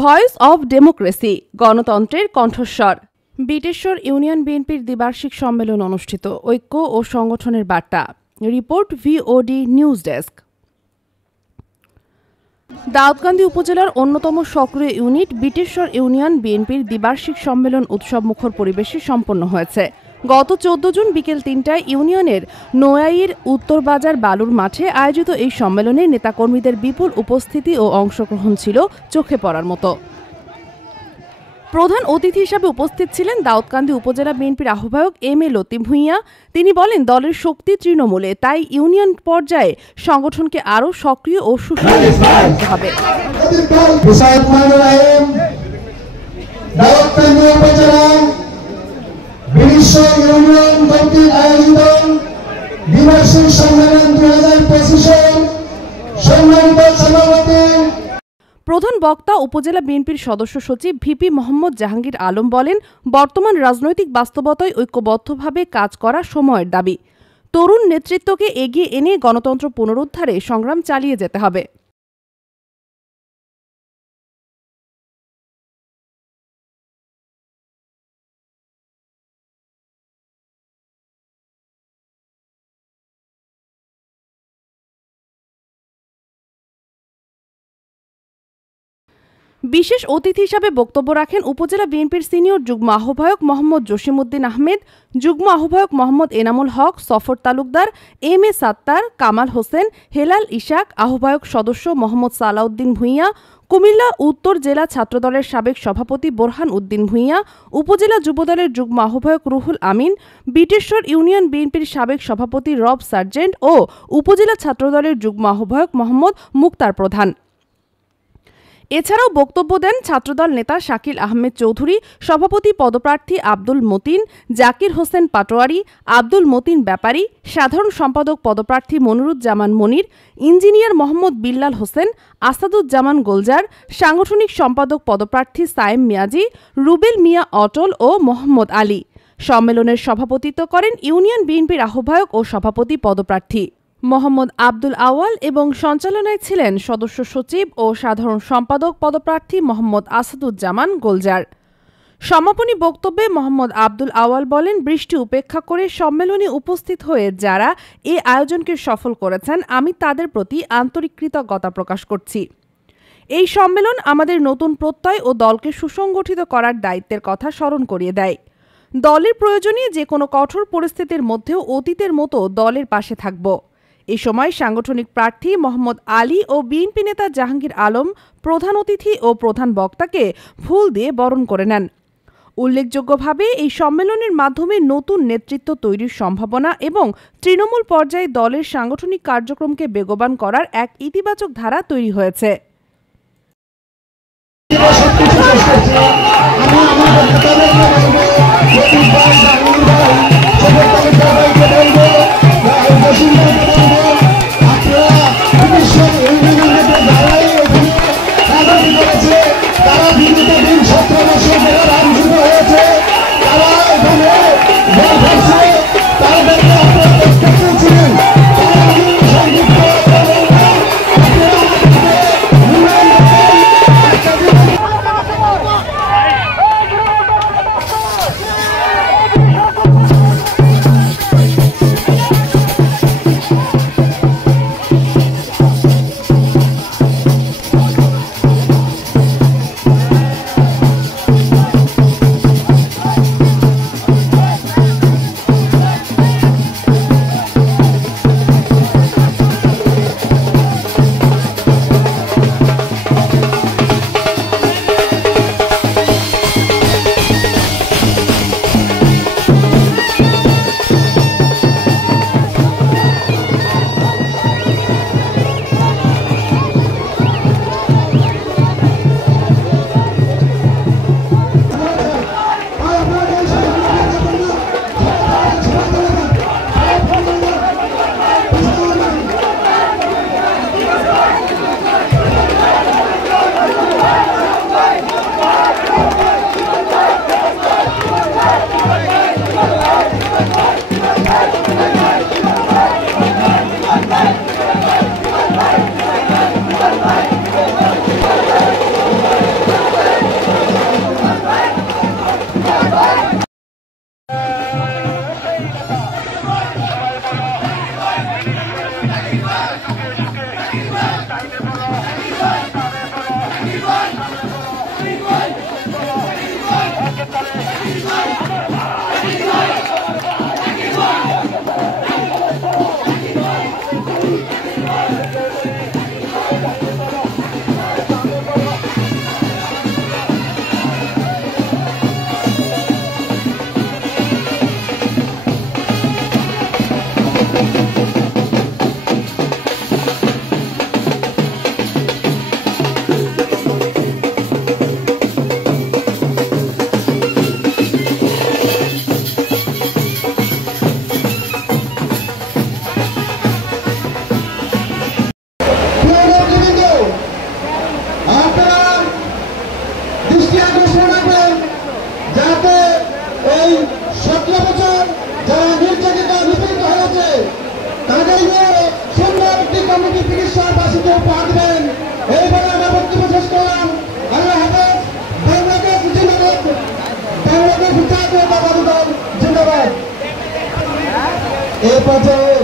Voice of democracy, গণতন্ত্রের কণ্ঠস্বর। বিটেশ্বর union বিএনপির দ্বিবার্ষিক সম্মেলন অনুষ্ঠিত। ঐক্য ও সংগঠনের বার্তা। Report VOD news desk. Daudkandi উপজেলার অন্যতম সক্রিয় ইউনিট বিটেশ্বর ইউনিয়ন বিএনপির দ্বিবার্ষিক সম্মেলন উৎসবমুখর পরিবেশে সম্পন্ন হয়েছে। গত 14 জুন বিকেল 3টায় ইউনিয়নের নোয়াইর উত্তরবাজার বালুর মাঠে আয়োজিত এই সম্মেলনে নেতাকর্মীদের বিপুল উপস্থিতি ও অংশগ্রহণ ছিল চোখে পড়ার মতো। প্রধান অতিথি হিসাবে উপস্থিত ছিলেন দাউদকান্দি উপজেলা বিএনপির আহ্বায়ক এম এ লতিফ ভূঁইয়া। তিনি বলেন, দলের শক্তি তৃণমূলে, তাই ইউনিয়ন পর্যায়ে সংগঠনকে আরও সক্রিয় ও সুসংগঠিত করতে হবে। প্রধান বক্তা উপজেলা বিএনপির সদস্য সচিব ভিপি মোহাম্মদ জাহাঙ্গীর আলম বলেন, বর্তমান রাজনৈতিক বাস্তবতায় ঐক্যবদ্ধভাবে কাজ করা সময়ের দাবি। তরুণ নেতৃত্বকে এগিয়ে এনে গণতন্ত্র পুনরুদ্ধারে সংগ্রাম চালিয়ে যেতে হবে। বিশেষ অতিথি হিসাবে বক্তব্য রাখেন উপজেলা বিএনপির সিনিয়র যুগ্ম আহ্বায়ক মোহাম্মদ জসিমউদ্দিন আহমেদ, যুগ্ম আহ্বায়ক মোহাম্মদ এনামুল হক, সফর তালুকদার, এম এ সাত্তার, কামাল হোসেন, হেলাল ইশাক, আহ্বায়ক সদস্য মোহাম্মদ সালাউদ্দিন ভূঁইয়া, কুমিল্লা উত্তর জেলা ছাত্রদলের সাবেক সভাপতি বোরহান উদ্দিন ভূঁইয়া, উপজেলা যুবদলের যুগ্ম আহ্বায়ক রুহুল আমিন, বিটেশ্বর ইউনিয়ন বিএনপির সাবেক সভাপতি রব সার্জেন্ট ও উপজেলা ছাত্রদলের যুগ্ম আহ্বায়ক মোহাম্মদ মুক্তার প্রধান। এছাড়াও বক্তব্য দেন ছাত্রদল নেতা শাকিল আহমেদ চৌধুরী, সভাপতি পদপ্রার্থী আব্দুল মতিন, জাকির হোসেন পাটোয়ারি, আব্দুল মতিন ব্যাপারী, সাধারণ সম্পাদক পদপ্রার্থী মনিরুজ্জামান মনির, ইঞ্জিনিয়ার মোহাম্মদ বিল্লাল হোসেন, আসাদুজ্জামান গোলজার, সাংগঠনিক সম্পাদক পদপ্রার্থী সায়েম মিয়াজি, রুবেল মিয়া অটল ও মোহাম্মদ আলী। সম্মেলনের সভাপতিত্ব করেন ইউনিয়ন বিএনপির আহ্বায়ক ও সভাপতি পদপ্রার্থী মোহাম্মদ আব্দুল আওয়াল এবং সঞ্চালনায় ছিলেন সদস্য সচিব ও সাধারণ সম্পাদক পদপ্রার্থী মোহাম্মদ আসাদুজ্জামান গোলজার। সমাপনী বক্তব্যে মোহাম্মদ আব্দুল আওয়াল বলেন, বৃষ্টি উপেক্ষা করে সম্মেলনে উপস্থিত হয়ে যারা এ আয়োজনকে সফল করেছেন, আমি তাদের প্রতি আন্তরিক কৃতজ্ঞতা প্রকাশ করছি। এই সম্মেলন আমাদের নতুন প্রত্যয় ও দলকে সুসংগঠিত করার দায়িত্বের কথা স্মরণ করিয়ে দেয়। দলের প্রয়োজনে যে কোনো কঠোর পরিস্থিতির মধ্যেও অতীতের মতো দলের পাশে থাকব। এ সময় সাংগঠনিক প্রার্থী মোহাম্মদ আলী ও বিএনপি নেতা জাহাঙ্গীর আলম প্রধান অতিথি ও প্রধান বক্তাকে ফুল দিয়ে বরণ করে নেন। উল্লেখযোগ্যভাবে এই সম্মেলনের মাধ্যমে নতুন নেতৃত্ব তৈরির সম্ভাবনা এবং তৃণমূল পর্যায়ে দলের সাংগঠনিক কার্যক্রমকে বেগবান করার এক ইতিবাচক ধারা তৈরি হয়েছে। উপহার দেবেন। এই বলে আমার বক্তব্য শেষ করলাম। আল্লাহ হাফেজ। বাংলাদেশ জিন্দাবাদ, বাংলাদেশ জাতীয়তাবাদী দল জিন্দাবাদ। এই পর্যায়ে